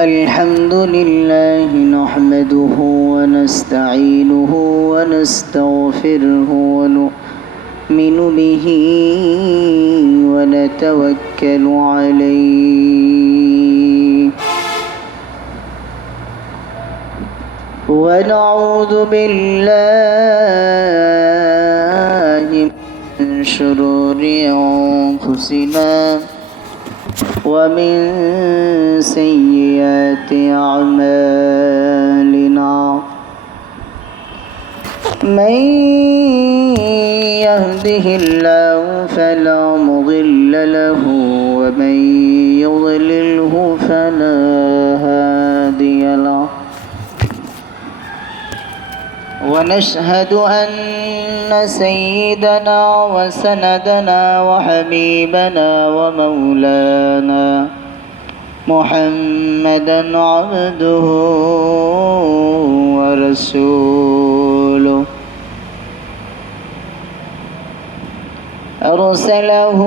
الحمد لله نحمده ونستعينه ونستغفره ونؤمن به ونتوكل عليه ونعوذ بالله من شرور أنفسنا ومن سيئات أعمالنا من يهده الله فلا مضل له ومن يضلله فلا هادي له ونشهد أن سيدنا وسندنا وحبيبنا ومولانا محمدا عبده ورسوله أرسله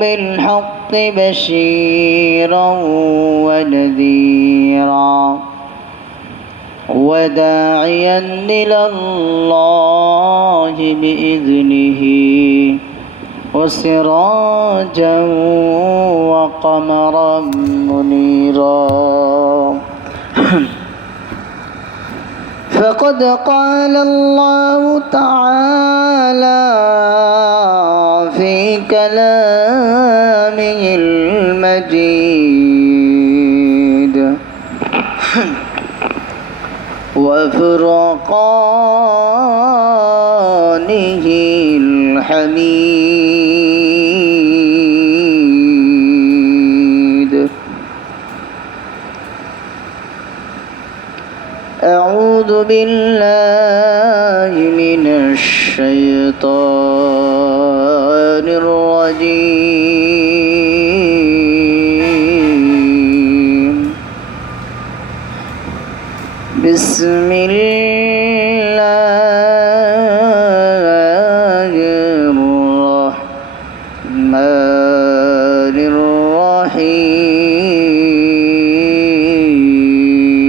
بالحق بشيرا ونذيرا وداعيا إلى الله بإذنه وسراجا وقمرا منيرا فقد قال الله تعالى في كلامه المجيد وفرقانه الحميد أعوذ بالله من الشيطان الرجيم بسم الله الرحمن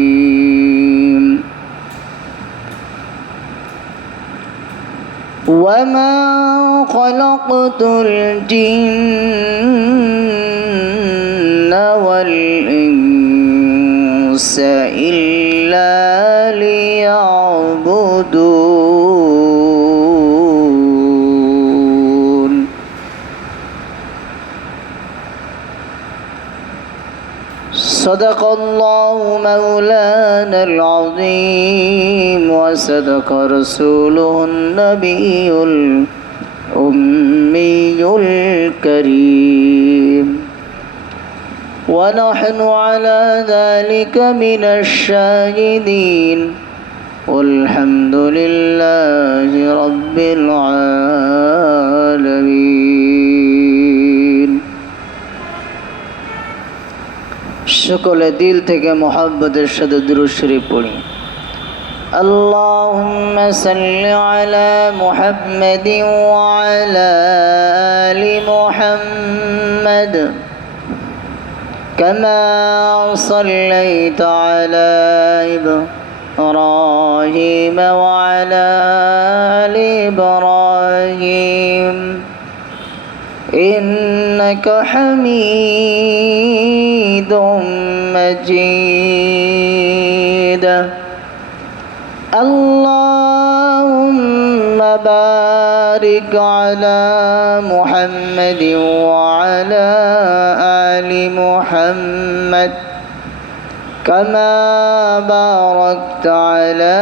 الرحيم وما خلقت الجن والإنس إلا ليعبدون صدق الله مولانا العظيم وصدق رسوله النبي الأمي الكريم ونحن على ذلك من الشاهدين والحمد لله رب العالمين সকলে দিল থেকে মোহাব্বতের সাথে দুরূদ শরীফ পড়ি اللهم صل على محمد وعلى آل محمد كما صليت على إبراهيم وعلى آل إبراهيم إنك حميد مجيد اللهم بارك على محمد وعلى آل محمد كما باركت على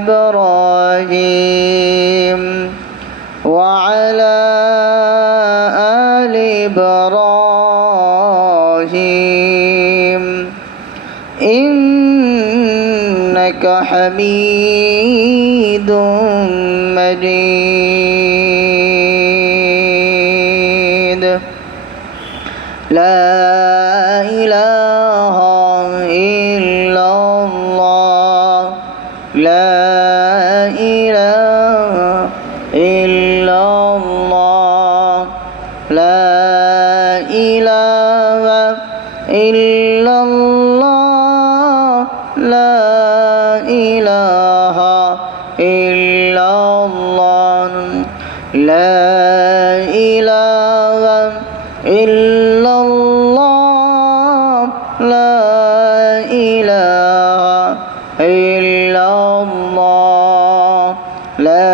إبراهيم وعلى آل إبراهيم إنك حميد مجيد لا إله إلا الله لا إله إلا الله لا إله إلا ইল্লাল্লাহ লা ইলাহা ইল্লাল্লাহ লা ইলাহা ইল্লাল্লাহ লা ইলাহা ইল্লাল্লাহ লা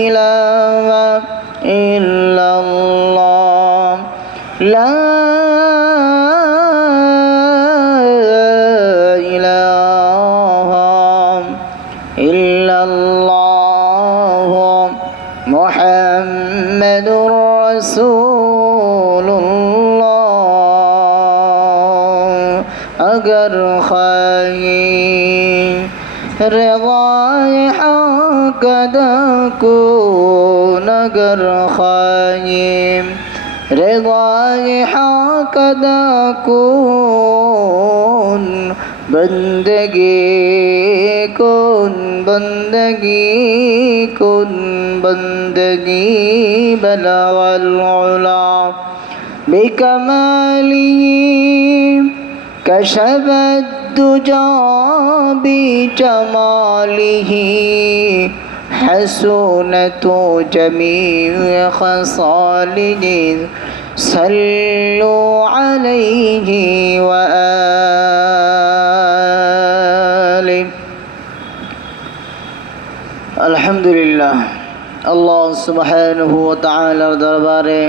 ইলাহা ইল্লাল্লাহ লা ইলাহা ইল্লাল্লাহ মুহাম্মাদুর রাসূলুল্লাহ अगर खाई रज़ाए हक़ अदा कून अगर खाई रज़ाए हक़ अदा कून बंदगी बंदगी बलगल उला बिकमालिही कशफ الدجى بجماله حسنة جميع خصاله صلوا عليه وآله الحمد لله الله سبحانه وتعالى দরবারে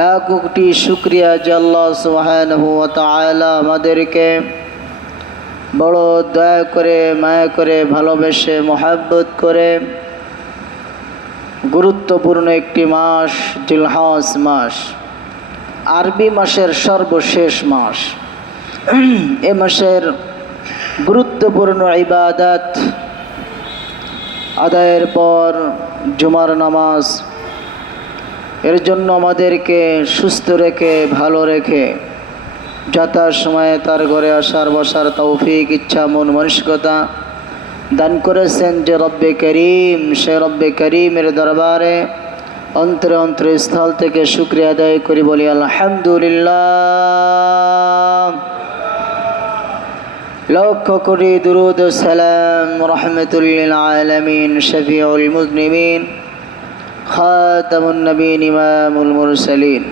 লাখ কোটি শুকরিয়া যে আল্লাহ সুবহানাহু ওয়া তাআলা আমাদেরকে বড় দয়া করে মায়া করে ভালোবেসে মহব্বত করে গুরুত্বপূর্ণ একটি মাস জিলহজ মাস, আরবি মাসের সর্বশেষ মাস। এ মাসের গুরুত্বপূর্ণ ইবাদত আদায়ের পর জুমার নামাজ, এর জন্য আমাদেরকে সুস্থ রেখে ভালো রেখে যথার সময়ে তার ঘরে আসার বসার তৌফিক ইচ্ছা মন মানসিকতা দান করেছেন যে রব্বে করিম, সে রব্বে করিমের দরবারে অন্তরে অন্তরে স্থল থেকে শুকরিয়া আদায় করি, বলি আলহামদুলিল্লাহ। লক্ষ কোটি দুরুদ ও সালাম রহমতুল লিল আলামিন শফিউল মুজনিবিন খাতামুন নবীন ইমামুল মুরসালিন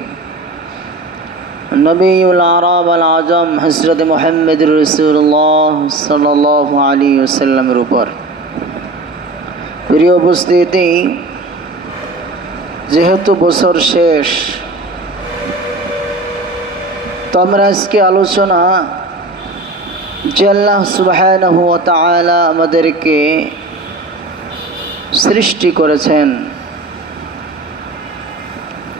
নবীউল আরব আল আজম হযরত মুহাম্মদুর রাসূলুল্লাহ সাল্লাল্লাহু আলাইহি ওয়াসাল্লামের উপর। প্রিয় উপস্থিতি, যেহেতু বছর শেষ, তো আমরা আজকে আলোচনা যে আল্লাহ সুবহানাহু ওয়া তাআলা আমাদেরকে সৃষ্টি করেছেন,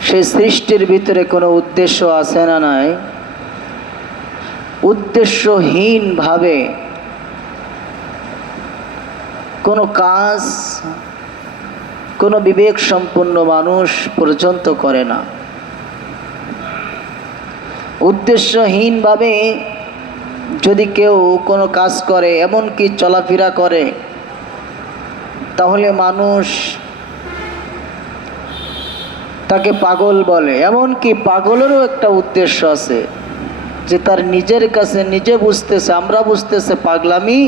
সেই সৃষ্টির ভিতরে কোনো উদ্দেশ্য আছে না নাই? উদ্দেশ্যহীনভাবে কোনো কাজ কোনো বিবেক সম্পন্ন মানুষ পর্যন্ত করে না। উদ্দেশ্যহীনভাবে যদি কেউ কোনো কাজ করে, এমনকি চলাফেরা করে, তাহলে মানুষ তাকে পাগল বলে। এমনকি পাগলেরও একটা উদ্দেশ্য আছে, যে তার নিজের কাছে নিজে বুঝতেছে, আমরা বুঝতেছে পাগলামি,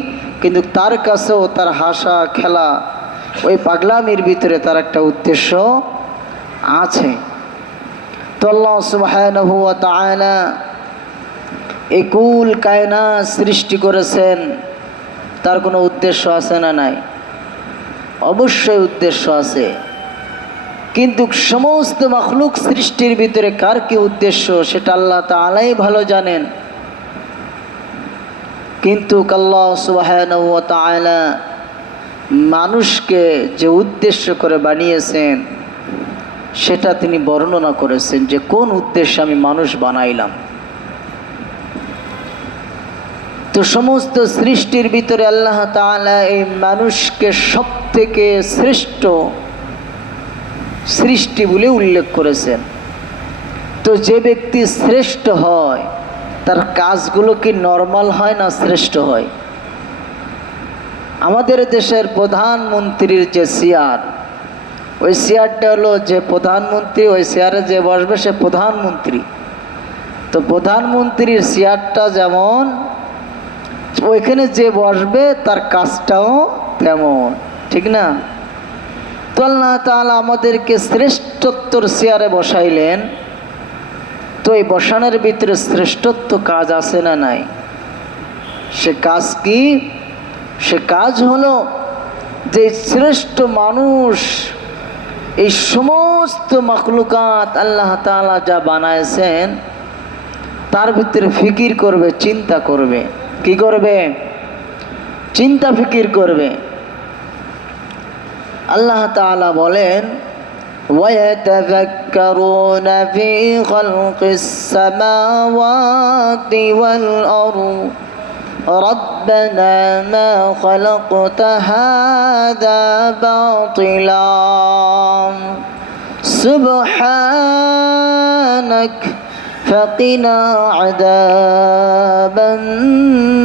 কিন্তু তার কাছেও তার হাসা খেলা, ওই পাগলামির ভিতরে তার একটা উদ্দেশ্য আছে। তো আল্লাহ সুবহানাহু ওয়া তাআলা এই কুল কায়নাত সৃষ্টি করেছেন, তার কোনো উদ্দেশ্য আছে না নাই? অবশ্যই উদ্দেশ্য আছে, কিন্তু সমস্ত মাখলুক সৃষ্টির ভিতরে কার কি উদ্দেশ্য সেটা আল্লাহ তাআলাই ভালো জানেন। কিন্তু আল্লাহ সুবহানাহু ওয়া তাআলা মানুষকে যে উদ্দেশ্য করে বানিয়েছেন, সেটা তিনি বর্ণনা করেছেন যে কোন উদ্দেশ্যে আমি মানুষ বানাইলাম। তো সমস্ত সৃষ্টির ভিতরে আল্লাহ তাআলা এই মানুষকে সবথেকে শ্রেষ্ঠ সৃষ্টি বলে উল্লেখ করেছেন। তো যে ব্যক্তি শ্রেষ্ঠ হয়, তার কাজগুলো কি নরমাল হয় না শ্রেষ্ঠ হয়? আমাদের দেশের প্রধানমন্ত্রীর যে চেয়ার, ওই চেয়ারটা হলো যে প্রধানমন্ত্রী, ওই চেয়ারে যে বসবে সে প্রধানমন্ত্রী। তো প্রধানমন্ত্রীর চেয়ারটা যেমন, ওইখানে যে বসবে তার কাজটাও তেমন, ঠিক না? তো আল্লাহ তাআলা আমাদেরকে শ্রেষ্ঠত্বর চেয়ারে বসাইলেন। তো এই বসানোর ভিতরে শ্রেষ্ঠত্ব কাজ আছে না নাই? সে কাজ কি? সে কাজ হলো যে শ্রেষ্ঠ মানুষ, এই সমস্ত মাখলুকাত আল্লাহ তাআলা যা বানাইছেন তার ভিতরে ফিকির করবে, চিন্তা করবে। কি করবে? চিন্তা ফিকির করবে। আল্লাহ তাআলা বলেন, وَيَتَفَكَّرُونَ فِي خَلْقِ السَّمَاوَاتِ وَالْأَرْضِ رَبَّنَا مَا خَلَقْتَ هَذَا بَاطِلًا سُبْحَانَكَ فَقِنَا عَذَابَ النَّارِ।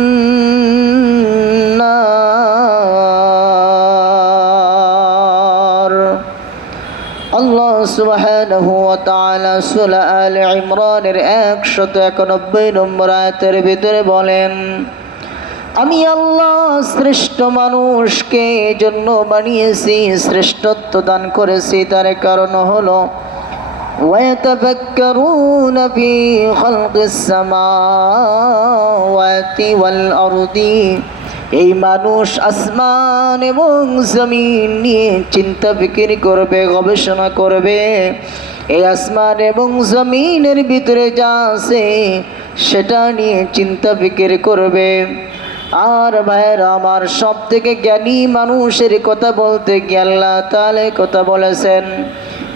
আল্লাহ সুবহানাহু ওয়া তাআলা সূরা আলে ইমরানের 191 নম্বর আয়াতের ভিতরে বলেন, আমি আল্লাহ শ্রেষ্ঠ মানুষকে এজন্য বানিয়েছি, শ্রেষ্ঠত্ব দান করেছি। তার কারণ হলো وَيَتَفَكَّرُونَ فِي خَلْقِ السَّمَاوَاتِ وَالْأَرْضِ, এই মানুষ আসমান এবং জমিন নিয়ে চিন্তা ফিকির করবে, গবেষণা করবে। এই আসমান এবং জমিনের ভিতরে যা আছে সেটা নিয়ে চিন্তা ফিকির করবে। আর ভাইরা আমার, সব থেকে জ্ঞানী মানুষের কথা বলতে গিয়ে আল্লাহ তাআলা কথা বলেছেন,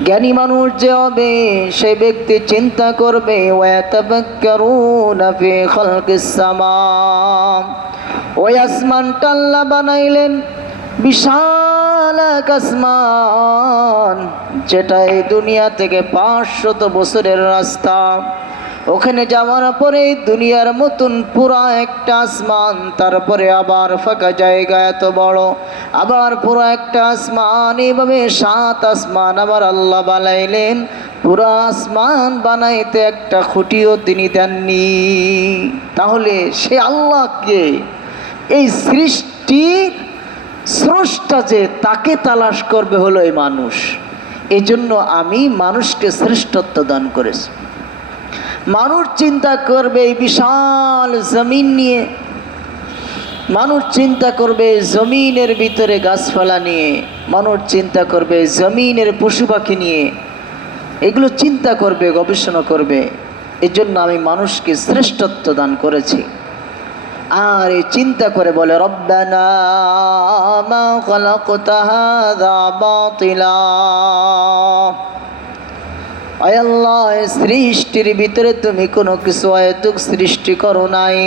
জ্ঞানী মানুষ যে হবে সেই ব্যক্তি চিন্তা করবে ওয়াতাফাক্কারুনা ফি খালকিস সামা, ওই আসমানটা আল্লাহ বানাইলেন, বিশাল এক আসমান, যেটা এই দুনিয়া থেকে 500 বছরের রাস্তা। ওখানে যাওয়ার পরে দুনিয়ার মতন পুরা একটা আসমান, তারপরে আবার ফাঁকা জায়গা এত বড়, আবার পুরো একটা আসমান, এইভাবে 7 আসমান আমার আল্লাহ বানাইলেন। পুরা আসমান বানাইতে একটা খুঁটিও তিনি দেননি। তাহলে সে আল্লাহকে, এই সৃষ্টির স্রষ্টা যে, তাকে তালাশ করবে হলো এই মানুষ। এই জন্য আমি মানুষকে শ্রেষ্ঠত্ব দান করেছি। মানুষ চিন্তা করবে এই বিশাল জমিন নিয়ে, মানুষ চিন্তা করবে জমিনের ভিতরে গাছপালা নিয়ে, মানুষ চিন্তা করবে জমিনের পশু পাখি নিয়ে, এগুলো চিন্তা করবে, গবেষণা করবে। এই জন্য আমি মানুষকে শ্রেষ্ঠত্ব দান করেছি। আর এই চিন্তা করে বলে, রব্বানা মা খালাকতা হাযা বাতিলা, আয় আল্লাহ, সৃষ্টির ভিতরে তুমি কোনো কিছু অহেতুক সৃষ্টি করো নাই,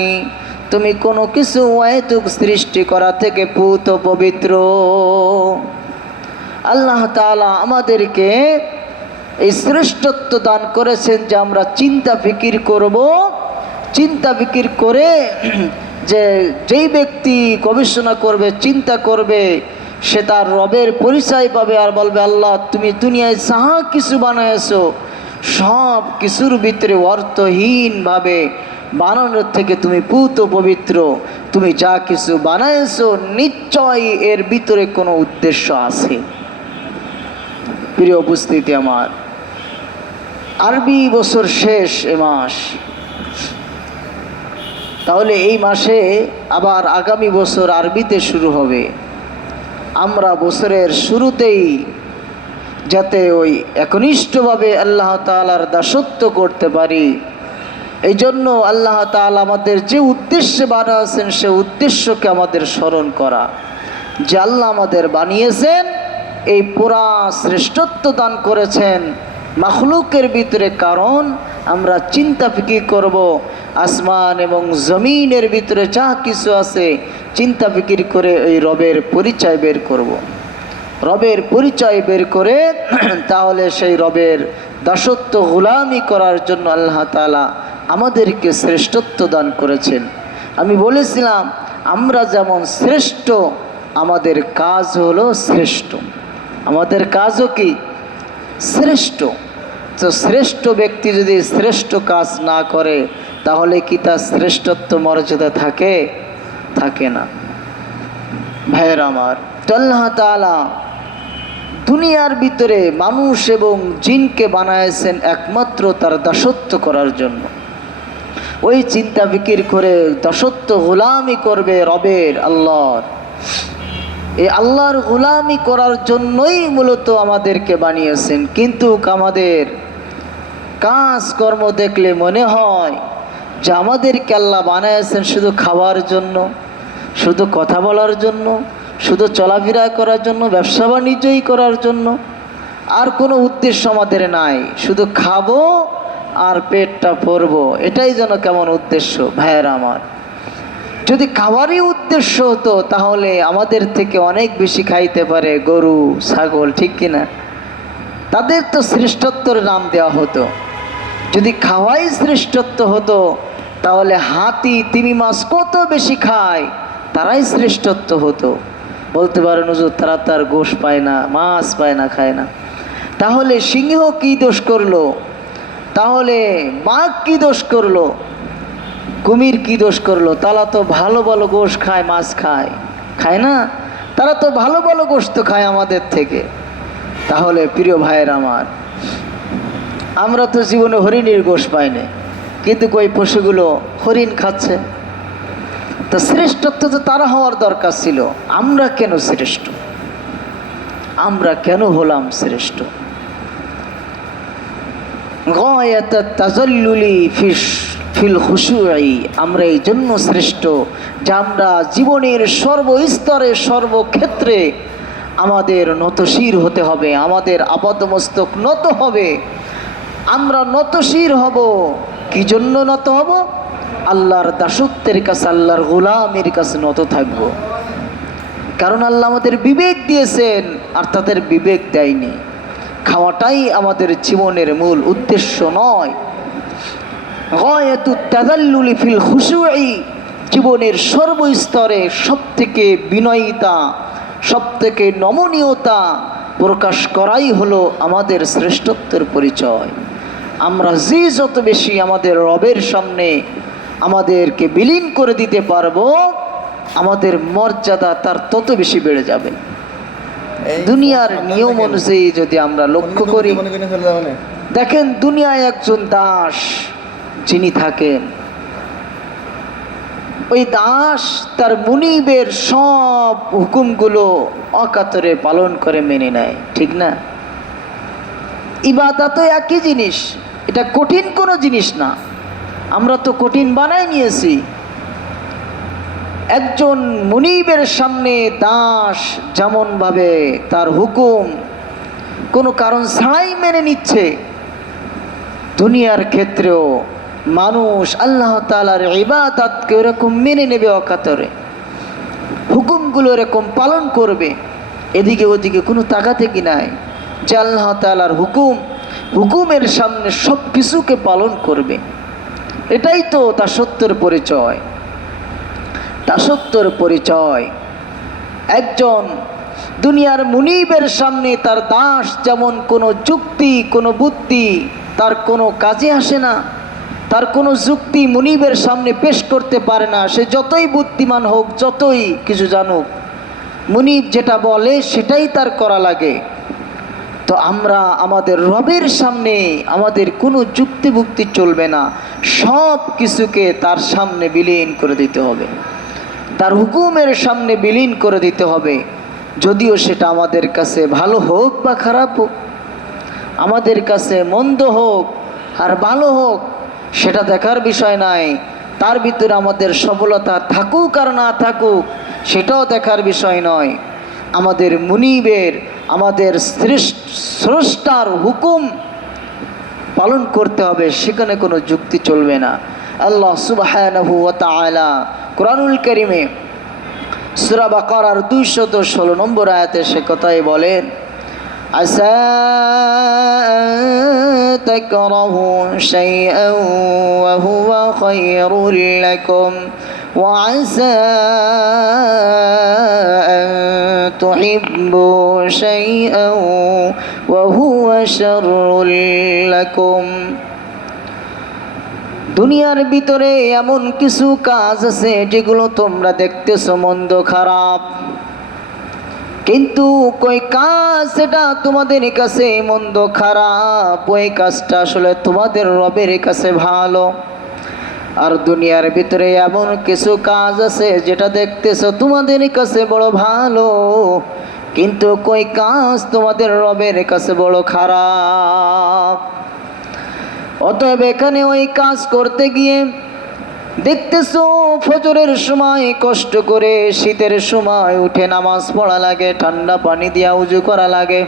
তুমি কোনো কিছু অহেতুক সৃষ্টি করা থেকে পুত পবিত্র। আল্লাহ তাআলা আমাদেরকে এই শ্রেষ্ঠত্ব দান করেছেন যে আমরা চিন্তা ফিকির করব। চিন্তা ফিকির করে যে যেই ব্যক্তি গবেষণা করবে, চিন্তা করবে, সে তার রবের পরিচয় পাবে আর বলবে, আল্লাহ তুমি দুনিয়ায় যাহা কিছু বানাইছো সব কিছুর ভিতরে অর্থহীনভাবে বানানোর থেকে তুমি পুত পবিত্র। তুমি যা কিছু বানাইছো নিশ্চয় এর ভিতরে কোনো উদ্দেশ্য আছে। প্রিয় উপস্থিতি আমার, আরবি বছর শেষ এ মাস, তাহলে এই মাসে আবার আগামী বছর আরবিতে শুরু হবে। আমরা বছরের শুরুতেই যাতে ওই একনিষ্ঠভাবে আল্লাহ তাআলার দাসত্ব করতে পারি, এই জন্য আল্লাহ তাআলা আমাদের যে উদ্দেশ্যে বানিয়েছেন সে উদ্দেশ্যকে আমাদের স্মরণ করা, যে আল্লাহ আমাদের বানিয়েছেন, এই পুরা শ্রেষ্ঠত্ব দান করেছেন মাখলুকের ভিতরে, কারণ আমরা চিন্তা ফিকির করব আসমান এবং জমিনের ভিতরে যা কিছু আছে, চিন্তা ফিকির করে এই রবের পরিচয় বের করব। রবের পরিচয় বের করে তাহলে সেই রবের দাসত্ব গোলামি করার জন্য আল্লাহ তাআলা আমাদেরকে শ্রেষ্ঠত্ব দান করেছেন। আমি বলেছিলাম আমরা যেমন শ্রেষ্ঠ, আমাদের কাজ হলো শ্রেষ্ঠ। আমাদের কাজও কি? শ্রেষ্ঠ। তো শ্রেষ্ঠ ব্যক্তি যদি শ্রেষ্ঠ কাজ না করে তাহলে কি তার শ্রেষ্ঠত্ব মর্যাদা থাকে? থাকে না। ভাইয়ের আমার, তো আল্লাহ তাআলা দুনিয়ার ভিতরে মানুষ এবং জিনকে বানাইছেন একমাত্র তার দাসত্ব করার জন্য। ওই চিন্তা ফিকির করে দাসত্ব গোলামি করবে রবের, আল্লাহর। এই আল্লাহর গোলামি করার জন্যই মূলত আমাদেরকে বানিয়েছেন। কিন্তু আমাদের কাজকর্ম দেখলে মনে হয় যে আমাদেরকে আল্লাহ বানিয়েছেন শুধু খাওয়ার জন্য, শুধু কথা বলার জন্য, শুধু চলাফেরা করার জন্য, ব্যবসা বাণিজ্যই করার জন্য। আর কোনো উদ্দেশ্য আমাদের নাই, শুধু খাবো আর পেটটা ভরবো, এটাই যেন কেমন উদ্দেশ্য। ভাইয়েরা আমার, যদি খাবারই উদ্দেশ্য হতো তাহলে আমাদের থেকে অনেক বেশি খাইতে পারে গরু, ছাগল, ঠিক কিনা? তাদের তো শ্রেষ্ঠত্বের নাম দেওয়া হতো। যদি খাওয়াই শ্রেষ্ঠত্ব হতো তাহলে হাতি, তিমি মাছ কত বেশি খায়, তারাই শ্রেষ্ঠত্ব হতো। বলতে পারেন হুজুর তারা তার গোশ পায় না, মাছ পায় না, খায় না। তাহলে সিংহ কি দোষ করলো? তাহলে বাঘ কি দোষ করলো? কুমির কি দোষ করলো? তারা তো ভালো ভালো গোশ খায়, মাছ খায়, খায় না? তারা তো ভালো ভালো গোশত খায় আমাদের থেকে। তাহলে প্রিয় ভাইয়ের আমার, আমরা তো জীবনে হরিণের গোশ পাই না, কিন্তু কই পশুগুলো হরিণ খাচ্ছে। তো শ্রেষ্ঠত্ব তো তারা হওয়ার দরকার ছিল। আমরা কেন শ্রেষ্ঠ? আমরা কেন হলাম শ্রেষ্ঠ? গায়াত তাজাল্লুলি ফিল খুশুই, আমরা এই জন্য শ্রেষ্ঠ যে আমরা জীবনের সর্বস্তরে সর্বক্ষেত্রে আমাদের নতশির হতে হবে, আমাদের আপাদমস্তক নত হবে। আমরা নতশির হব। কি জন্য নত হব? আল্লাহর দাসত্বের কাছে, আল্লাহর গোলামের কাছে নত থাকব। কারণ আল্লাহ আমাদের বিবেক দিয়েছেন আর তাদের বিবেক দেয়নি। খাওয়াটাই আমাদের জীবনের মূল উদ্দেশ্য নয়। গায়াতুত তাযাল্লুলি ফিল খুশুই, জীবনের সর্বস্তরে সবথেকে বিনয়িতা, সবথেকে নমনীয়তা প্রকাশ করাই হলো আমাদের শ্রেষ্ঠত্বের পরিচয়। আমরা যে যত বেশি আমাদের রবের সামনে আমাদেরকে বিলীন করে দিতে পারবো, আমাদের মর্যাদা তার তত বেশি বেড়ে যাবে। দুনিয়ার নিয়ম অনুযায়ী যদি আমরা লক্ষ্য করি, দেখেন দুনিয়ায় একজন দাস যিনি থাকেন, ওই দাস তার মুনিবের সব হুকুমগুলো অকাতরে পালন করে মেনে নেয়, ঠিক না? ইবাদতও একই জিনিস, এটা কঠিন কোনো জিনিস না। আমরা তো কঠিন বানাই নিয়েছি। একজন মুনিবের সামনে দাস যেমনভাবে তার হুকুম কোনো কারণ ছাড়াই মেনে নিচ্ছে, দুনিয়ার ক্ষেত্রেও মানুষ আল্লাহ তাআলার ইবাদতকে এরকম মেনে নেবে, অকাতরে হুকুমগুলো এরকম পালন করবে। এদিকে ওদিকে কোনো তাকাতেকি নাই যে আল্লাহ তাআলার হুকুমের সামনে সব কিছুকে পালন করবে। এটাই তো দাসত্বের পরিচয়। দাসত্বের পরিচয়। একজন দুনিয়ার মুনিবের সামনে তার দাস যেমন কোনো যুক্তি, কোনো বুদ্ধি তার কোনো কাজে আসে না, তার কোনো যুক্তি মুনিবের সামনে পেশ করতে পারে না। সে যতই বুদ্ধিমান হোক, যতই কিছু জানুক, মুনিব যেটা বলে সেটাই তার করা লাগে। তো আমরা আমাদের রবের সামনে আমাদের কোনো যুক্তিভুক্তি চলবে না, সব কিছুকে তার সামনে বিলীন করে দিতে হবে, তার হুকুমের সামনে বিলীন করে দিতে হবে। যদিও সেটা আমাদের কাছে ভালো হোক বা খারাপ হোক, আমাদের কাছে মন্দ হোক আর ভালো হোক, সেটা দেখার বিষয় নাই। তার ভিতরে আমাদের সফলতা থাকুক আর না থাকুক, সেটাও দেখার বিষয় নয়। আমাদের মুনিবের, আমাদের স্রষ্টার হুকুম পালন করতে হবে, সেখানে কোনো যুক্তি চলবে না। আল্লাহ সুবহানাহু ওয়া তাআলা কুরআনুল কারীমে সূরা বাকারার 216 নম্বর আয়াতে সে কথাই বলেন, আসা তাকরাহু শাইআন ওয়া হুয়া খায়রুল লাকুম وعسى أن تحبوا شيئا وهو شر لكم। দুনিয়ার ভিতরে এমন কিছু কাজ আছে যেগুলো তোমরা দেখতেছো মন্দ খারাপ, কিন্তু কই কাজ সেটা তোমাদের কাছে মন্দ খারাপ, ওই কাজটা আসলে তোমাদের রবের কাছে ভালো। আর দুনিয়ার ভিতরে এমন কিছু কাজ আছে যেটা দেখতেছো তোমাদের কাছে বড় ভালো, কিন্তু কই কাজ তোমাদের রবের কাছে বড় খারাপ। অতএব এখানে ওই কাজ করতে গিয়ে দেখতেছো ফজরের সময় কষ্ট করে শীতের সময় উঠে নামাজ পড়া লাগে, ঠান্ডা পানি দিয়া উজু করা লাগে,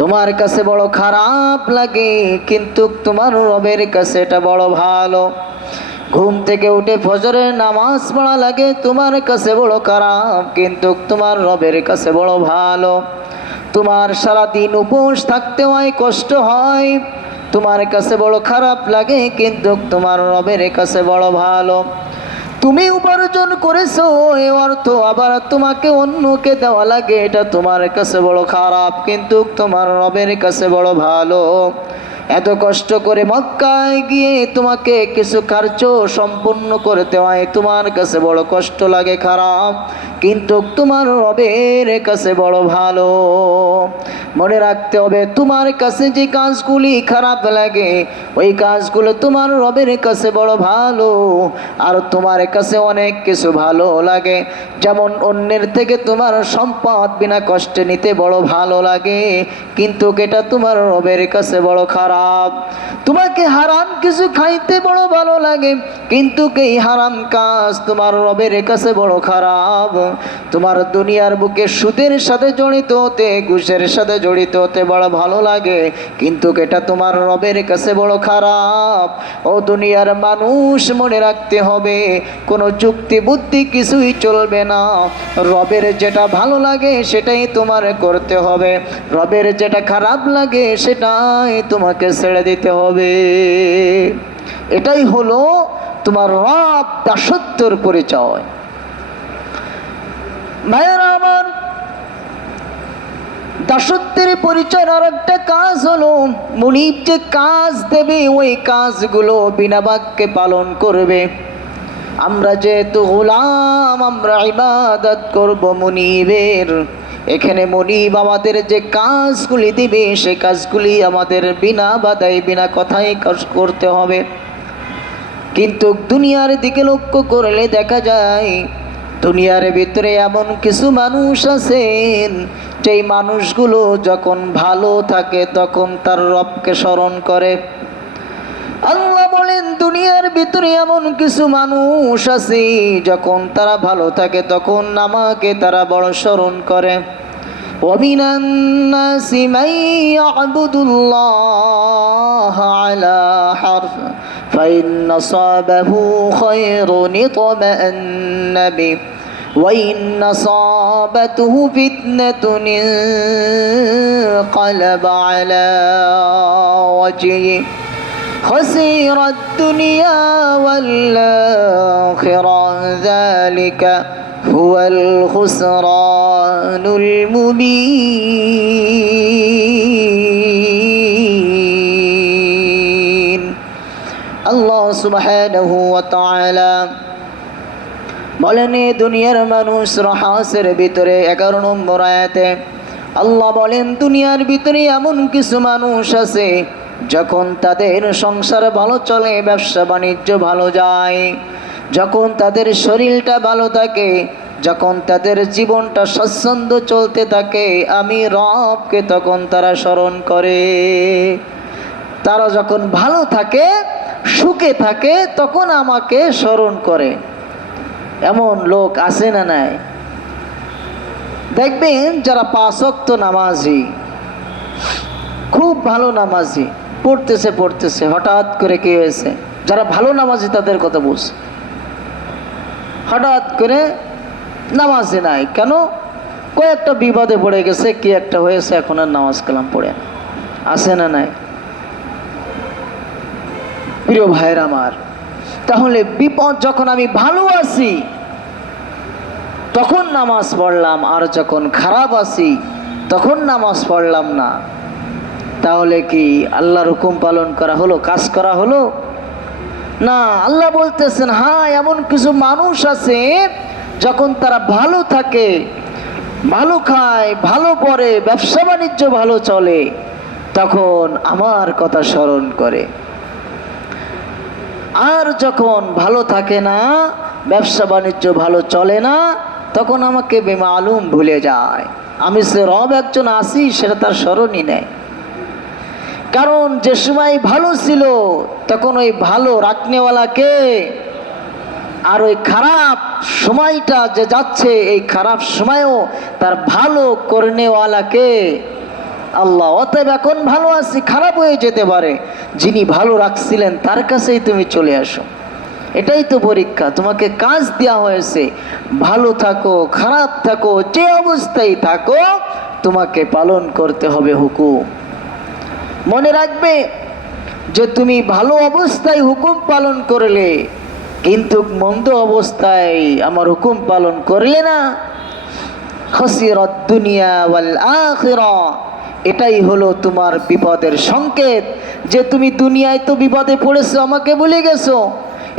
তোমার কাছে বড় খারাপ লাগে, কিন্তু তোমার রবের কাছে এটা বড় ভালো। ঘুম থেকে উঠে ফজরের নামাজ পড়া লাগে, তোমার কাছে বড় খারাপ, কিন্তু তোমার রবের কাছে বড় ভালো। তোমার সারাদিন উপোস থাকতে হয়, কষ্ট হয়, তোমার কাছে বড় খারাপ লাগে, কিন্তু তোমার রবের কাছে বড় ভালো। তুমি উপার্জন করেছো এ অর্থ আবার তোমাকে অন্যকে দেওয়া লাগে, এটা তোমার কাছে বড় খারাপ, কিন্তু তোমার রবের কাছে বড় ভালো। এত কষ্ট করে মক্কায় গিয়ে তোমাকে কিছু কার্য সম্পূর্ণ করতে হয়, তোমার কাছে বড় কষ্ট লাগে, খারাপ, কিন্তু তোমার রবের কাছে বড় ভালো। মনে রাখতে হবে, তোমার কাছে যে কাজগুলি খারাপ লাগে ওই কাজগুলো তোমার রবের কাছে বড় ভালো। আর তোমার কাছে অনেক কিছু ভালো লাগে, যেমন অন্যের থেকে তোমার সম্পদ বিনা কষ্টে নিতে বড় ভালো লাগে, কিন্তু এটা তোমার রবের কাছে বড় খারাপ। তোমাকে হারাম কিছু খাইতে বড় ভালো লাগে, কিন্তু এই হারাম কাজ তোমার রবের কাছে বড় খারাপ। তোমার দুনিয়ার বুকে সুদের সাথে জড়িত হতে, ঘুষের সাথে জড়িত হতে বড় ভালো লাগে, কিন্তু এটা তোমার রবের কাছে বড় খারাপ। ও দুনিয়ার মানুষ, মনে রাখতে হবে, কোনো যুক্তি বুদ্ধি কিছুই চলবে না। রবের যেটা ভালো লাগে সেটাই তোমার করতে হবে, রবের যেটা খারাপ লাগে সেটাই তোমাকে ছেড়ে দিতে হবে। এটাই হলো তোমার রব দাসত্বের পরিচয়। ভাইয়েরা আমার, দাসত্বের পরিচয় আর একটা কাজ হলো, মুনিব যে কাজ দেবে ওই কাজগুলো বিনা বাক্যে পালন করবে। আমরা যেহেতু গোলাম, আমরা ইবাদত করব মুনিবের। এখানে মুনিব আমাদের যে কাজগুলি দিবে সে কাজগুলি আমাদের বিনা বাধায় বিনা কথায় করতে হবে। কিন্তু দুনিয়ার দিকে লক্ষ্য করলে দেখা যায়, দুনিয়ার ভিতরে এমন কিছু মানুষ আছেন যেই মানুষগুলো যখন ভালো থাকে তখন তার রবকে স্মরণ করে। আল্লাহ বলেন, দুনিয়ার ভিতরে এমন কিছু মানুষ আছে যখন তারা ভালো থাকে তখন আমাকে তারা বড় স্মরণ করে। وَمِنَ النَّاسِ مَن يَعْبُدُ اللَّهَ عَلَى حَرْفٍ فَإِنْ أَصَابَهُ خَيْرٌ اطْمَأَنَّ بِهِ وَإِنْ أَصَابَتْهُ فِتْنَةٌ انقلب على وجهه خسر الدنيا والآخرة ذلك هو الخسران المبين। আল্লাহ সুবহানাহু ওয়া তাআলা বলেন, দুনিয়ার মানুষ রহাসের ভিতরে 11 নম্বর আয়াতে আল্লাহ বলেন, দুনিয়ার ভিতরে এমন কিছু মানুষ আছে যখন তাদের সংসার ভালো চলে, ব্যবসা বাণিজ্য ভালো যায়, যখন তাদের শরীরটা ভালো থাকে, যখন তাদের জীবনটা স্বচ্ছন্দ চলতে থাকে, আমি রবকে তখন তারা স্মরণ করে। তারা যখন ভালো থাকে, সুখে থাকে, তখন আমাকে স্মরণ করে। এমন লোক আছে না নাই? দেখবেন যারা 5 ওয়াক্ত নামাজি, খুব ভালো নামাজি, পড়তেছে, হঠাৎ করে কি হয়েছে, যারা ভালো নামাজি তাদের কথা বলছে, হঠাৎ করে নামাজে নাই, কেন? কয়েকটা বিবাদে পড়ে গেছে, কি একটা হয়েছে, এখন আর নামাজ কালাম পড়ে না। আছে না নাই? প্রিয় ভাইয়ের আমার, তাহলে বিপদ যখন আমি ভালো আছি তখন নামাজ পড়লাম, আর যখন খারাপ আছি তখন নামাজ পড়লাম না, তাহলে কি আল্লাহর হুকুম পালন করা হলো, কাজ করা হলো না? আল্লাহ বলতেছেন, হ্যাঁ এমন কিছু মানুষ আছে যখন তারা ভালো থাকে, ভালো খায়, ভালো পড়ে, ব্যবসা বাণিজ্য ভালো চলে, তখন আমার কথা স্মরণ করে। আর যখন ভালো থাকে না, ব্যবসা বাণিজ্য ভালো চলে না, তখন আমাকে বেমালুম ভুলে যায়। আমি সে রব একজন আছি সেটা তার স্মরণই নেই। কারণ যে সময় ভালো ছিল তখন ওই ভালো রাখনেওয়ালাকে, আর ওই খারাপ সময়টা যে যাচ্ছে এই খারাপ সময়ও তার ভালো করনেওয়ালাকে আল্লাহ। অতএব এখন ভালো আছি, খারাপ হয়ে যেতে পারে, যিনি ভালো রাখছিলেন তার কাছেই তুমি চলে আসো। এটাই তো পরীক্ষা, তোমাকে কাজ দেওয়া হয়েছে, ভালো থাকো খারাপ থাকো যে অবস্থায় থাকো তোমাকে পালন করতে হবে হুকুম। মনে রাখবে যে তুমি ভালো অবস্থায় হুকুম পালন করলে, কিন্তু মন্দ অবস্থায় আমার হুকুম পালন করলে না, খাসিরাত দুনিয়া ওয়াল আখিরা, এটাই হলো তোমার বিপদের সংকেত। যে তুমি দুনিয়ায় তো বিপদে পড়েছো, আমাকে ভুলে গেছো।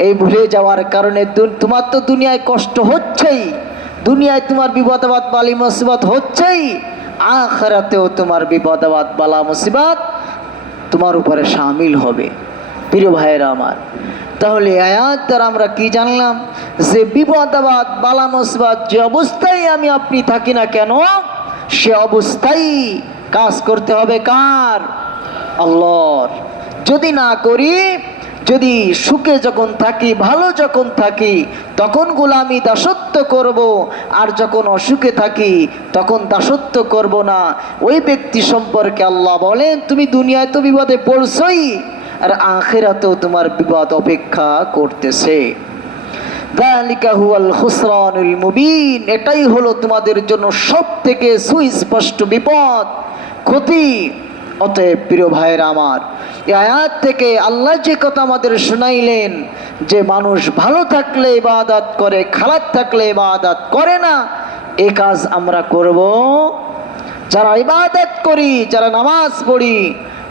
এই ভুলে যাওয়ার কারণে তোমার তো দুনিয়ায় কষ্ট হচ্ছেই, দুনিয়ায় তোমার বিপদাবাদ বালি মুসিবত হচ্ছেই, আখিরাতেও তোমার বিপদাবাদ বালা মুসিবত তোমার উপরে শামিল হবে। প্রিয় ভাইয়েরা আমার, তাহলে আয়াত দ্বারা আমরা কি জানলাম? যে বিপদাবাদ বালা মুসিবত যে অবস্থায় আমি আপনি থাকি না কেন, সে অবস্থায় কাজ করতে হবে কার? আল্লাহর। যদি না করি, যদি সুখে যখন থাকি, ভালো যখন থাকি তখন গোলামি দাসত্ব করব, আর যখন অসুখে থাকি তখন দাসত্ব করব না। ওই ব্যক্তি সম্পর্কে আল্লাহ বলেন, তুমি দুনিয়ায় তো বিপদে পড়ছই, আর আখিরাতেও তোমার বিপদ অপেক্ষা করতেছে। যালিকা হুয়াল খুসরানুল মুবিন, এটাই হলো তোমাদের জন্য সবথেকে সুস্পষ্ট বিপদ, ক্ষতি। অতএব প্রিয় ভাইয়েরা আমার, এই আয়াত থেকে আল্লাহ যে কথা আমাদের শুনাইলেন যে মানুষ ভালো থাকলে ইবাদত করে, খারাপ থাকলে ইবাদত করে না, এই কাজ আমরা করব। যারা ইবাদত করি, যারা নামাজ পড়ি,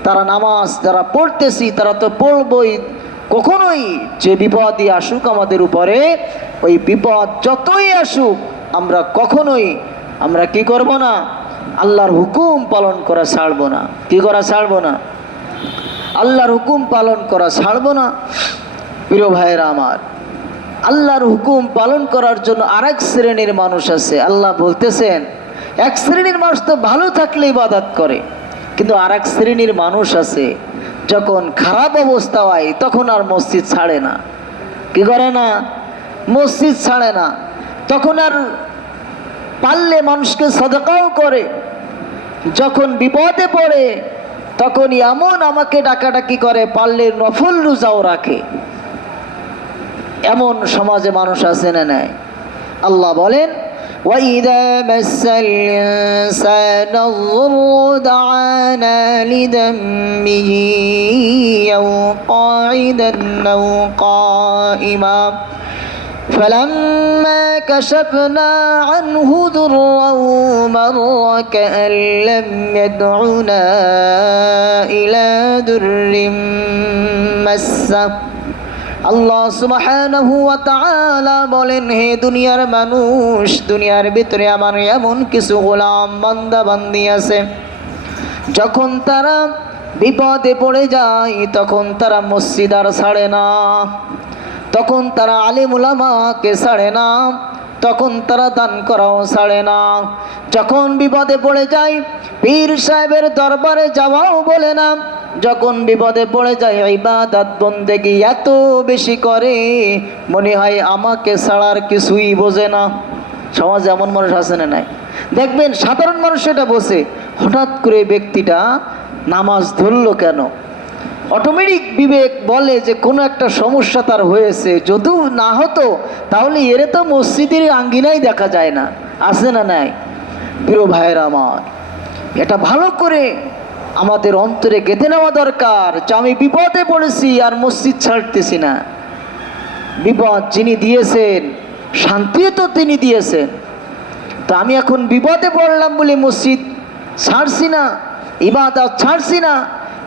তারা নামাজ যারা পড়তেছি তারা তো পড়বই, কখনোই যে বিপদই আসুক আমাদের উপরে, ওই বিপদ যতই আসুক আমরা কখনোই আমরা কি করব না? আল্লাহর হুকুম পালন করা ছাড়বো না। কি করা ছাড়বো না? আল্লাহর হুকুম পালন করা ছাড়বো না। প্রিয় ভাইয়েরা আমার, আল্লাহর হুকুম পালন করার জন্য আরেক শ্রেণীর মানুষ আছে। আল্লাহ বলতেছেন, এক শ্রেণীর মানুষ তো ভালো থাকলে ইবাদত করে, কিন্তু আরেক শ্রেণীর মানুষ আছে যখন খারাপ অবস্থা হয় তখন আর মসজিদ ছাড়ে না। কি করে না? মসজিদ ছাড়ে না। তখন আর পারলে মানুষকে সদকাও করে। যখন বিপদে পড়ে তখন এমন আমাকে ডাকাডাকি করে, পারলে নফল রোজাও রাখে। এমন সমাজে মানুষ আছে না নাই? আল্লাহ বলেন, وَإِذَا مَسَّ الْإِنسَانَ الضُّرُّ دَعَانَا لِجَنبِهِ أَوْ قَاعِدًا أَوْ قَائِمًا فَلَمَّا كَشَفْنَا عَنْهُ ضُرَّهُ مَرَّ كَأَن لَّمْ يَدْعُنَا إِلَى ضُرٍّ مَّسَّهُ। আল্লাহ সুবহানাহু ওয়া তাআলা বলেন, হে দুনিয়ার মানুষ, দুনিয়ার ভিতরে আমার এমন কিছু গোলাম বান্দা বান্দি আছে, যখন তারা বিপদে পড়ে যায় তখন তারা মসজিদ আর ছাড়ে না, তখন তারা আলেম উলামাকে ছাড়ে না, তখন তারা দান করাও ছাড়ে না। যখন বিপদে পড়ে যায় পীর সাহেবের দরবারে যাওয়াও বলে না। যখন বিপদে পড়ে যায় ইবাদত বন্দেগী এত বেশি করে, মনে হয় আমাকে ছাড়ার কিছুই বোঝে না। সমাজে এমন মানুষ আছে না নাই? দেখবেন সাধারণ মানুষ এটা বসে, হঠাৎ করে ব্যক্তিটা নামাজ ধরলো কেন? অটোমেটিক বিবেক বলে যে কোনো একটা সমস্যা তার হয়েছে, যদিও না হতো তাহলে এরে তো মসজিদের আঙ্গিনাই দেখা যায় না। আছে না নাই? প্রিয় ভাইয়েরা আমার, এটা ভালো করে আমাদের অন্তরে গেঁথে নেওয়া দরকার যে আমি বিপদে পড়েছি আর মসজিদ ছাড়তেছি না। বিপদ যিনি দিয়েছেন, শান্তিও তো তিনি দিয়েছেন। তো আমি এখন বিপদে পড়লাম বলে মসজিদ ছাড়ছি না, ইবাদত ছাড়ছি না,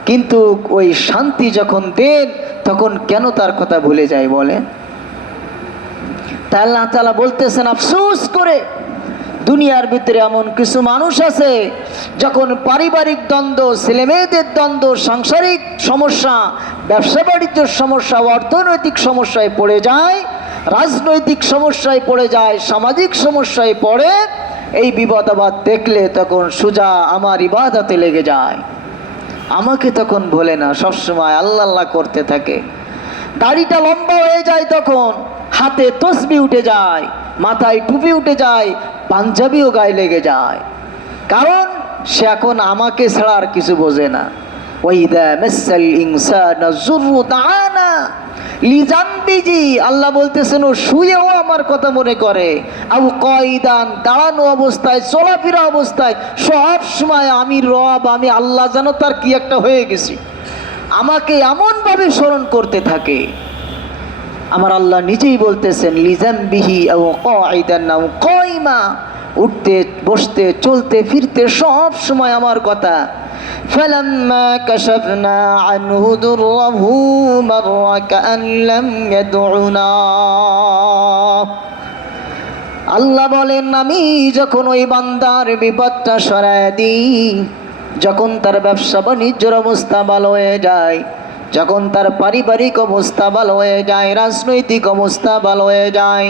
কিন্তু ওই শান্তি যখন দেন তখন কেন তার কথা ভুলে যায় বলেন? তা আল্লাহ তাআলা বলতেছেন আফসোস করে, দুনিয়ার ভিতরে এমন কিছু মানুষ আছে যখন পারিবারিক দ্বন্দ্ব, ছেলেমেয়েদের দ্বন্দ্ব, সাংসারিক সমস্যা, ব্যবসা বাণিজ্যের সমস্যা, অর্থনৈতিক সমস্যায় পড়ে যায়, রাজনৈতিক সমস্যায় পড়ে যায়, সামাজিক সমস্যায় পড়ে, এই বিপদ আবার দেখলে তখন সোজা আমার ইবাদতে লেগে যায়, আমাকে তখন ভোলে না, সবসময় আল্লাহ আল্লাহ করতে থাকে। দাড়িটা লম্বা হয়ে যায়, তখন হাতে তসবি উঠে যায়, মাথায় টুপি উঠে যায়, পাঞ্জাবিও গায়ে লেগে যায়, কারণ সে এখন আমাকে ছাড়া আর কিছু বোঝে না। ওয়াইদা মাসাল ইনসানা যুররু দাআনা লিজামবিজি, আল্লাহ বলতেছেন ও শুয়েও আমার কথা মনে করে, আও কয়দান, দাঁড়ানো অবস্থায়, চলাফেরা অবস্থায়, সব সময় আমি রব, আমি আল্লাহ যেন তার কি একটা হয়ে গেছি, আমাকে এমনভাবে স্মরণ করতে থাকে। আমার আল্লাহ নিজেই বলতেছেন লিজামবিহি আও কায়দান আও কায়মা, উঠতে বসতে চলতে ফিরতে সব সময় আমার কথা। ফালাম্মা কাশাফনা আনহু দুররাহু মাররা কাআন লাম ইয়াদউনা, আল্লাহ বলেন আমি যখন ওই বান্দার বিপদটা সরায় দিই, যখন তার ব্যবসা বাণিজ্যের অবস্থা ভালো হয়ে যায়, যখন তার পারিবারিক অবস্থা ভালো হয়ে যায়, রাজনৈতিক অবস্থা ভালো হয়ে যায়,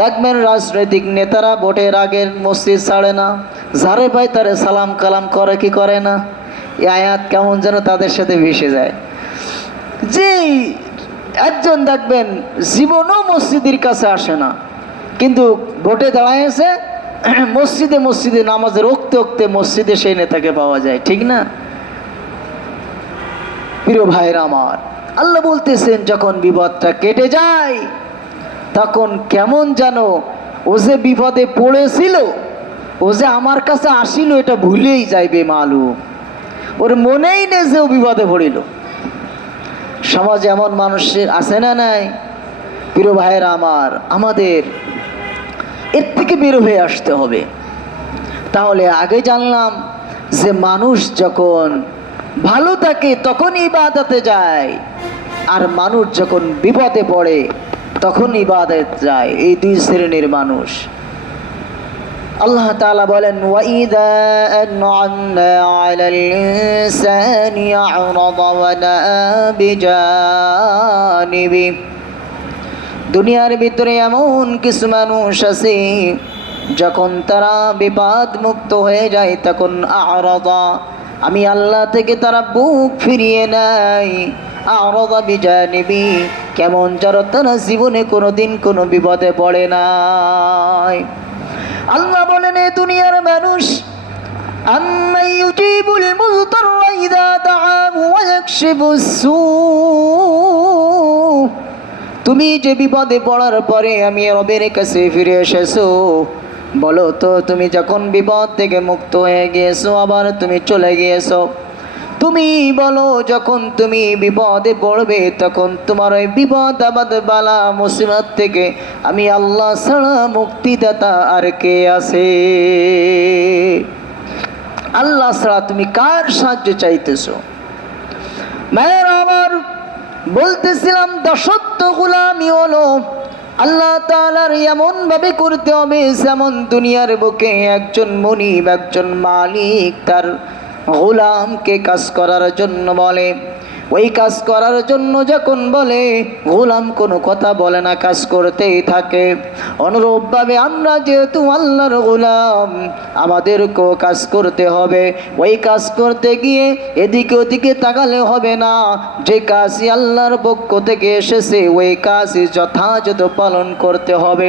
দেখবেন রাজনৈতিক নেতারা ভোটের আগের মসজিদ ছাড়ে না, যারে পায় তারে সালাম কালাম করে কি করে না, এই আয়াত কেমন যেন তাদের সাথে ভেসে যায়। যে একজন দেখবেন জীবনও মসজিদের কাছে আসে না, কিন্তু ভোটে দাঁড়াইছে, মসজিদে মসজিদে নামাজে রক্তে রক্তে মসজিদে সেই নেতাকে পাওয়া যায়, ঠিক না? প্রিয় ভাইরা আমার, আল্লাহ বলতেছেন যখন বিপদটা কেটে যায় তখন কেমন যেন ও যে বিপদে পড়েছিল, ও যে আমার কাছে আসিল, এটা ভুলেই যাইবে মালুম, ওর মনেই নেই যে ও বিপদে পড়িল। সমাজে এমন মানুষের আছে না নাই? প্রিয় ভাইরা আমার, আমাদের এর থেকে বের হয়ে আসতে হবে। তাহলে আগে জানলাম যে মানুষ যখন ভালো থাকে তখন ইবাদতে যায়, আর মানুষ যখন বিপদে পড়ে তখন ইবাদত যায়। এই দুই শ্রেণীর মানুষ। আল্লাহ তাআলা বলেন ওয়াইদা আন'আমনা আলাল ইনসানি আ'রাদা ওয়া নাআ বিজানিবি, দুনিয়ার ভিতরে এমন কিছু মানুষ আছে যখন তারা বিপদ মুক্ত হয়ে যায় তখন আ'রাদা, আমি আল্লাহ থেকে তারা বুক ফিরিয়ে নেয়, আ'রাদা বিজানিবি, কেমন যারা তারা জীবনে কোনোদিন কোনো বিপদে পড়ে নাই। আল্লাহ বলেন এ দুনিয়ার মানুষ আম্মান ইউজিবুল মুযতাররা ইযা দাআহু ওয়া ইয়াকশিফুস সূ, তুমি যে বিপদে পড়ার পরে আমি রবের কাছে ফিরে এসেছো, বলো তো তুমি যখন বিপদ থেকে মুক্ত হয়ে গিয়েছো আবার তুমি চলে গিয়েছো, তুমি বলো যখন তুমি বিপদে পড়বে তখন তোমার ওই বিপদ আপদ বালা মুসিবত থেকে আমি আল্লাহ ছাড়া মুক্তিদাতা আর কে আছে? আল্লাহ ছাড়া তুমি কার সাহায্য চাইতেছো? মায়ের আমার বলতেছিলাম দাসত্ব গোলামি হলো আল্লাহ তাআলার এমন ভাবে করতে হবে যেমন দুনিয়ার বুকে একজন মনিব, একজন মালিক তার গোলামকে কাজ করার জন্য বলে, ওই কাজ করার জন্য যখন বলে গোলাম কোনো কথা বলে না, কাজ করতেই থাকে। অনুরূপভাবে আমরা যেহেতু আল্লাহর গোলাম, আমাদেরকেও কাজ করতে হবে। ওই কাজ করতে গিয়ে এদিকে ওদিকে তাকালে হবে না, যে কাজই আল্লাহর পক্ষ থেকে এসেছে ওই কাজই যথাযথ পালন করতে হবে।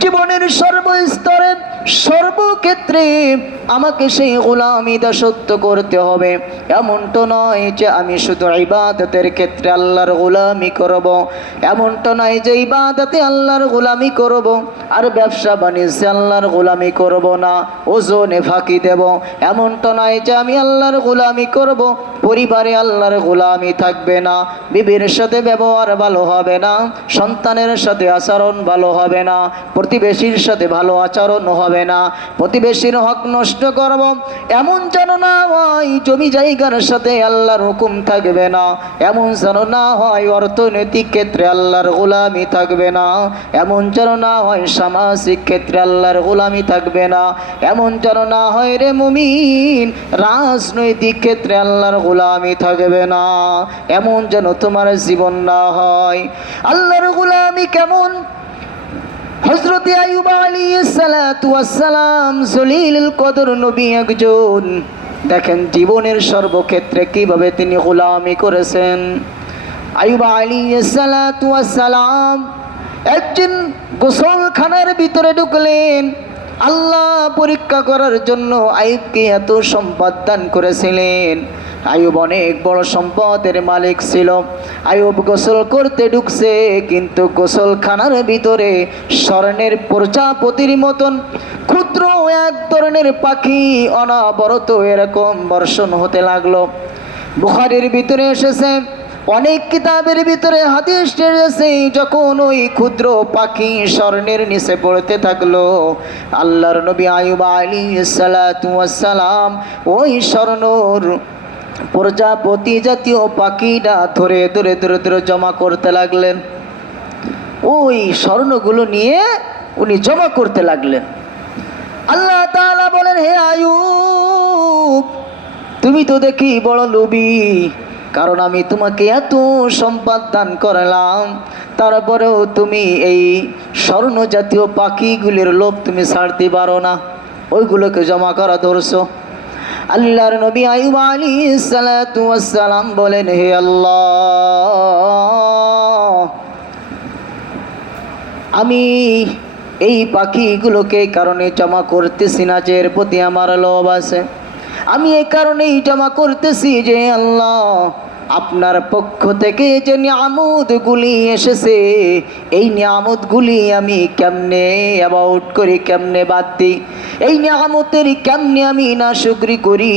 জীবনের সর্বস্তরে সর্বক্ষেত্রে আমাকে সেই গোলামি দাসত্ব করতে হবে। এমনটা নয় যে আমি শুধু ইবাদতের ক্ষেত্রে আল্লাহর গোলামি করব, এমনটা নয় যে ইবাদতে আল্লাহর গোলামি করব আর ব্যবসা বাণিজ্যে আল্লাহর গোলামি করব না, ওজনে ফাঁকি দেব। এমনটা নয় যে আমি আল্লাহর গোলামি করব, পরিবারে আল্লাহর গোলামি থাকবে না, বিবির সাথে ব্যবহার ভালো হবে না, সন্তানের সাথে আচরণ ভালো হবে না, প্রতিবেশীর সাথে ভালো আচরণ হবে না, প্রতিবেশীর হক নষ্ট করব। এমন যেন না হয় জমি জায়গার সাথে আল্লাহর হুকুম থাকবে না, এমন যেন না হয় অর্থনৈতিক ক্ষেত্রে আল্লাহর গোলামি থাকবে না, এমন যেন না হয় সামাজিক ক্ষেত্রে আল্লাহর গোলামি থাকবে না, এমন যেন না হয় রে মুমিন রাজনৈতিক ক্ষেত্রে আল্লাহর গোলামি থাকবে না, এমন যেন তোমার জীবন না হয়। আল্লাহর গোলামি কেমন? হযরত আইয়ুব আলাইহিস সালাতু ওয়াস সালাম জলিলুল কদর নবী একজন, দেখেন জীবনের সর্বক্ষেত্রে কিভাবে তিনি গোলামি করেছেন। আইয়ুব আলাইহিস সালাতু ওয়াস সালাম একদিন গোসলখানার ভিতরে ঢুকলেন। আল্লাহ পরীক্ষা করার জন্য আইয়ুবকে এত সম্পদ দান করেছিলেন। আইয়ুব অনেক বড় সম্পদের মালিক ছিল। আইয়ুব গোসল করতে ঢুকছে, কিন্তু গোসলখানার ভিতরে স্বর্ণের প্রজাপতির মতন ক্ষুদ্র এক ধরনের পাখি অনবরত এরকম বর্ষণ হতে লাগলো। বুখারীর ভিতরে এসেছে, অনেক কিতাবের ভিতরে হাদিস এসেছে, যখন ওই ক্ষুদ্র পাখি স্বর্ণের নিচে পড়তে থাকলো, আল্লাহর নবী আইয়ুব আলাইহিস সালাতু ওয়াস সালাম ওই স্বর্ণর প্রজাপতি জাতীয় পাখিটা ধরে ধরে ধরে ধরে জমা করতে লাগলেন। ওই স্বর্ণগুলো নিয়ে উনি জমা করতে লাগলেন। আল্লাহ তাআলা বলেন, হে আইয়ুব, তুমি তো দেখি বড় লোভী, কারণ আমি তোমাকে এত সম্পদ দান করলাম, তারপরেও তুমি এই স্বর্ণ জাতীয় পাখিগুলির লোভ তুমি ছাড়তে পারো না, ওইগুলোকে জমা করা ধরছো। আল্লাহর নবী আইয়ুব আলাইহিস সালাতু ওয়াস সালাম বলেন, হে আল্লাহ, আমি এই পাখিগুলোকে কারণে জমা করতেছি না যে এর প্রতি আমার লোভ আছে, আমি এই কারণেই জমা করতেছি যে আল্লাহ আপনার পক্ষ থেকে যে নিয়ামতগুলি এসেছে, এই নিয়ামতগুলি আমি কেমনে অ্যাবাউট করি, কেমনে বাদ দিই, এই নিয়ামতের কেমনে আমি নাশুকরি করি,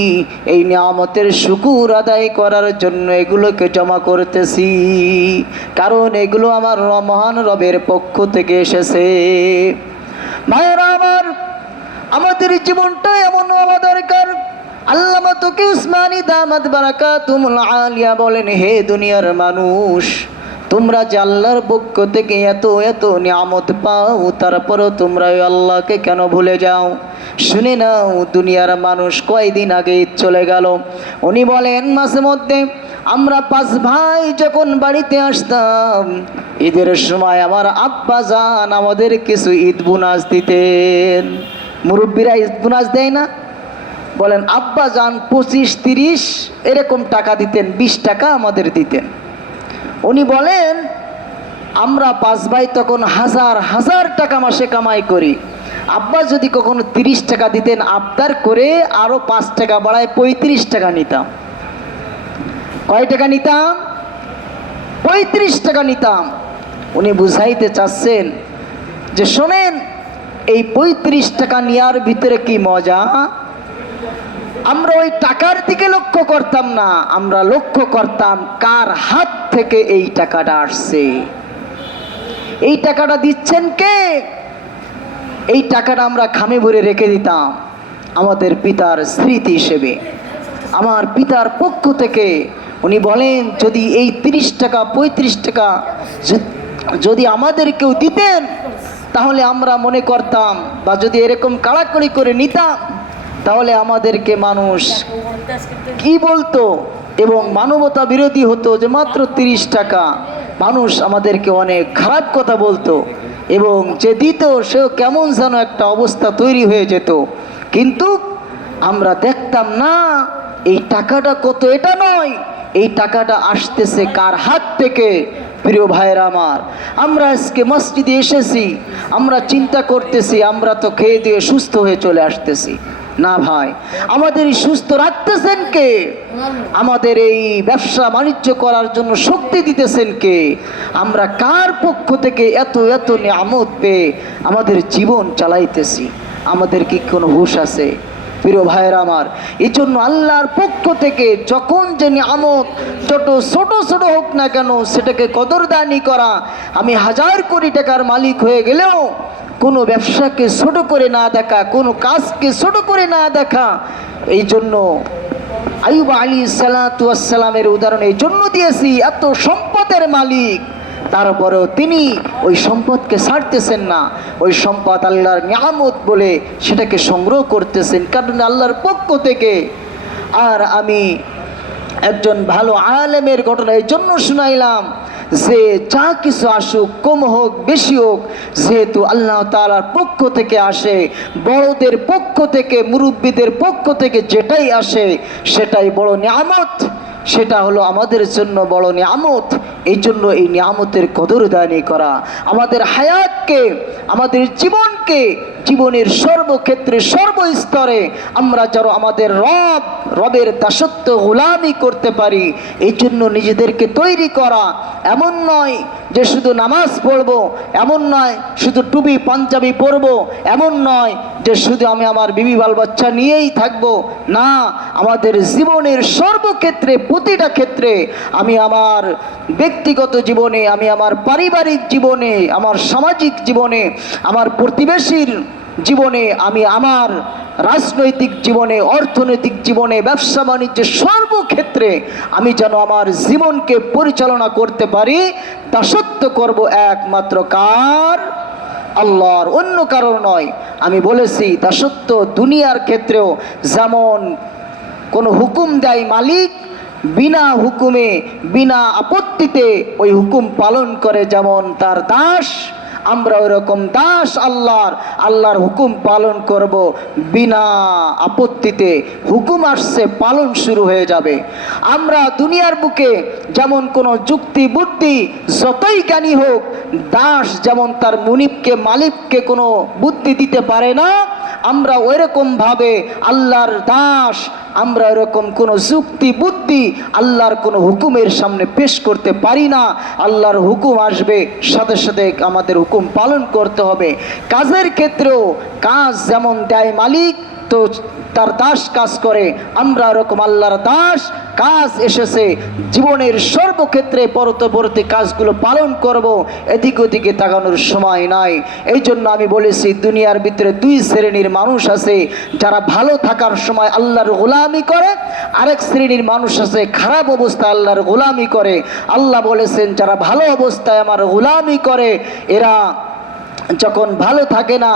এই নিয়ামতের শুকুর আদায় করার জন্য এগুলোকে জমা করতেছি, কারণ এগুলো আমার মহান রবের পক্ষ থেকে এসেছে। ভাইরা আমার, আমাদের জীবনটা এমন হওয়া দরকার। আল্লামা তকি উসমানী দামাত বারাকাতুহুল আলিয়া বলেন, হে দুনিয়ার মানুষ, তোমরা যে আল্লাহর পক্ষ থেকে এত এত নিয়ামত পাও, তারপরও তোমরা ওই আল্লাহকে কেন ভুলে যাও? শুনে নাও, দুনিয়ার মানুষ কয়দিন আগে ঈদ চলে গেল। উনি বলেন, মাঝে মধ্যে আমরা 5 ভাই যখন বাড়িতে আসতাম, ঈদের সময় আমার আব্বা জান আমাদের কিছু ঈদ বোনাস দিতেন। মুরব্বীরা ঈদ বোনাস দেয় না? বলেন, আব্বা জান 25-30 এরকম টাকা দিতেন, 20 টাকা আমাদের দিতেন। উনি বলেন, আমরা 5 ভাই তখন হাজার হাজার টাকা মাসে কামাই করি। আব্বা যদি কখনো 30 টাকা দিতেন, আবদার করে আরো 5 টাকা বাড়ায় 35 টাকা নিতাম। কয় টাকা নিতাম? 35 টাকা নিতাম। উনি বুঝাইতে চাচ্ছেন যে শোনেন, এই 35 টাকা নেওয়ার ভিতরে কি মজা। আমরা ওই টাকার দিকে লক্ষ্য করতাম না, আমরা লক্ষ্য করতাম কার হাত থেকে এই টাকাটা আসছে, এই টাকাটা দিচ্ছেন কে। এই টাকাটা আমরা খামে ভরে রেখে দিতাম আমাদের পিতার স্মৃতি হিসেবে। আমার পিতার পক্ষ থেকে উনি বলেন, যদি এই 30 টাকা 35 টাকা যদি আমাদের কেউ দিতেন, তাহলে আমরা মনে করতাম, বা যদি এরকম কাড়াকড়ি করে নিতাম, তাহলে আমাদেরকে মানুষ কি বলতো এবং মানবতা বিরোধী হতো, যে মাত্র 30 টাকা। মানুষ আমাদেরকে অনেক খারাপ কথা বলতো, এবং যে দিত সেও কেমন যেন একটা অবস্থা তৈরি হয়ে যেত। কিন্তু আমরা দেখতাম না এই টাকাটা কত, এটা নয়, এই টাকাটা আসতেছে কার হাত থেকে, প্রিয় ভাইরা আমার, আমরা আজকে মসজিদে এসেছি, আমরা চিন্তা করতেছি আমরা তো খেয়ে দিয়ে সুস্থ হয়ে চলে আসতেছি। না ভাই, আমাদের এই সুস্থ রাখতেছেন কে? আমাদের এই ব্যবসা বাণিজ্য করার জন্য শক্তি দিতেছেন কে? আমরা কার পক্ষ থেকে এত এত নিয়ামত পেয়ে আমাদের জীবন চালাইতেছি? আমাদের কি কোনো হুঁশ আছে? প্রিয় ভাইয়েরা আমার, এই জন্য আল্লাহর পক্ষ থেকে যখন যে নিয়ামত ছোট ছোট ছোট হোক না কেন সেটাকে কদরদানি করা। আমি 1000 কোটি টাকার মালিক হয়ে গেলেও কোনো ব্যবসাকে ছোট করে না দেখা, কোনো কাজকে ছোট করে না দেখা। এই জন্য আইয়ুব আলাইহিসসালাতু ওয়াসসালামের উদাহরণ এই জন্য দিয়েছি, এত সম্পদের মালিক, তারপরেও তিনি ওই সম্পদকে ছাড়তেছেন না। ওই সম্পদ আল্লাহর নিয়ামত বলে সেটাকে সংগ্রহ করতেছেন, কারণ আল্লাহর পক্ষ থেকে। আর আমি একজন ভালো আলেমের ঘটনা এই জন্য শুনাইলাম যে যা কিছু আসুক, কম হোক বেশি হোক, যেহেতু আল্লাহ তাআলার পক্ষ থেকে আসে, বড়দের পক্ষ থেকে, মুরব্বীদের পক্ষ থেকে যেটাই আসে সেটাই বড় নিয়ামত, সেটা হলো আমাদের জন্য বড় নিয়ামত। এই জন্য এই নিয়ামতের কদরদানি করা, আমাদের হায়াতকে, আমাদের জীবনকে, জীবনের সর্বক্ষেত্রে সর্বস্তরে আমরা যেন আমাদের রবের দাসত্ব গোলামি করতে পারি, এই জন্য নিজেদেরকে তৈরি করা। এমন নয় যে শুধু নামাজ পড়বো, এমন নয় শুধু টুপি পাঞ্জাবি পরবো, এমন নয় যে শুধু আমি আমার বিবি বাল বাচ্চা নিয়েই থাকবো। না, আমাদের জীবনের সর্বক্ষেত্রে, প্রতিটা ক্ষেত্রে, আমি আমার ব্যক্তিগত জীবনে, আমি আমার পারিবারিক জীবনে, আমার সামাজিক জীবনে, আমার প্রতিবেশীর জীবনে, আমি আমার রাজনৈতিক জীবনে, অর্থনৈতিক জীবনে, ব্যবসা বাণিজ্যের সর্বক্ষেত্রে আমি যেন আমার জীবনকে পরিচালনা করতে পারি। দাসত্ব করব একমাত্র কার? আল্লাহর, অন্য কারণ নয়। আমি বলেছি দাসত্ব দুনিয়ার ক্ষেত্রেও যেমন কোনো হুকুম দেয় মালিক, বিনা হুকুমে, বিনা আপত্তিতে ওই হুকুম পালন করে, যেমন তার দাস, আমরা ওইরকম দাস আল্লাহর। আল্লাহর হুকুম পালন করব বিনা আপত্তিতে। হুকুম আসছে, পালন শুরু হয়ে যাবে। আমরা দুনিয়ার বুকে যেমন কোনো যুক্তি বুদ্ধি যতই জ্ঞানী হোক, দাস যেমন তার মুনিবকে, মালিককে কোনো বুদ্ধি দিতে পারে না, আমরা ওইরকমভাবে আল্লাহর দাস, আমরা এরকম কোনো যুক্তি বুদ্ধি আল্লাহর কোনো হুকুমের সামনে পেশ করতে পারি না। আল্লাহর হুকুম আসবে, সাথে সাথে আমাদের হুকুম পালন করতে হবে। কাজের ক্ষেত্রেও কাজ যেমন দেয় মালিক, তো তার দাস কাজ করে, আমরা এরকম আল্লাহর দাস, কাজ এসেছে, জীবনের সর্বক্ষেত্রে পরবর্তী কাজগুলো পালন করব, এদিক ওদিকে তাকানোর সময় নাই। এই জন্য আমি বলেছি দুনিয়ার ভিতরে 2 শ্রেণীর মানুষ আছে, যারা ভালো থাকার সময় আল্লাহর গোলামি করে, আরেক শ্রেণীর মানুষ আছে খারাপ অবস্থায় আল্লাহর গোলামি করে। আল্লাহ বলেছেন যারা ভালো অবস্থায় আমার গোলামি করে, এরা যখন ভালো থাকে না,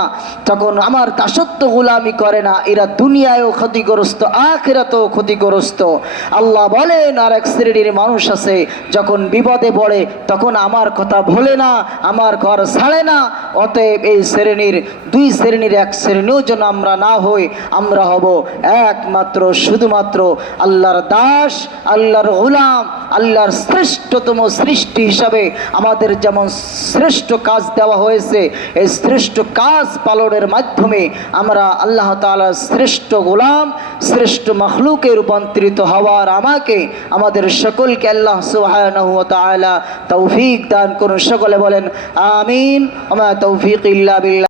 তখন আমার দাসত্ব গোলামি করে না, এরা দুনিয়ায়ও ক্ষতিগ্রস্ত, আখিরাতেও ক্ষতিগ্রস্ত। আল্লাহ বলেন আর এক শ্রেণীর মানুষ আছে যখন বিপদে পড়ে তখন আমার কথা ভোলে না, আমার ঘর ছাড়ে না। অতএব এই শ্রেণীর 2 শ্রেণীর এক শ্রেণীও যেন আমরা না হই, আমরা হব একমাত্র শুধুমাত্র আল্লাহর দাস, আল্লাহর গোলাম, আল্লাহর শ্রেষ্ঠতম সৃষ্টি হিসাবে আমাদের যেমন শ্রেষ্ঠ কাজ দেওয়া হয়েছে, এই শ্রেষ্ঠ কাজ পালনের মাধ্যমে আমরা আল্লাহ তাআলার শ্রেষ্ঠ গোলাম, শ্রেষ্ঠ মখলুকে রূপান্তরিত হওয়ার আমাকে, আমাদের সকলকে আল্লাহ সুবহানাহু ওয়া তাআলা তৌফিক দান করুন। সকলে বলেন আমিন। ওয়া মা তৌফিক ইল্লা বিল্লাহ।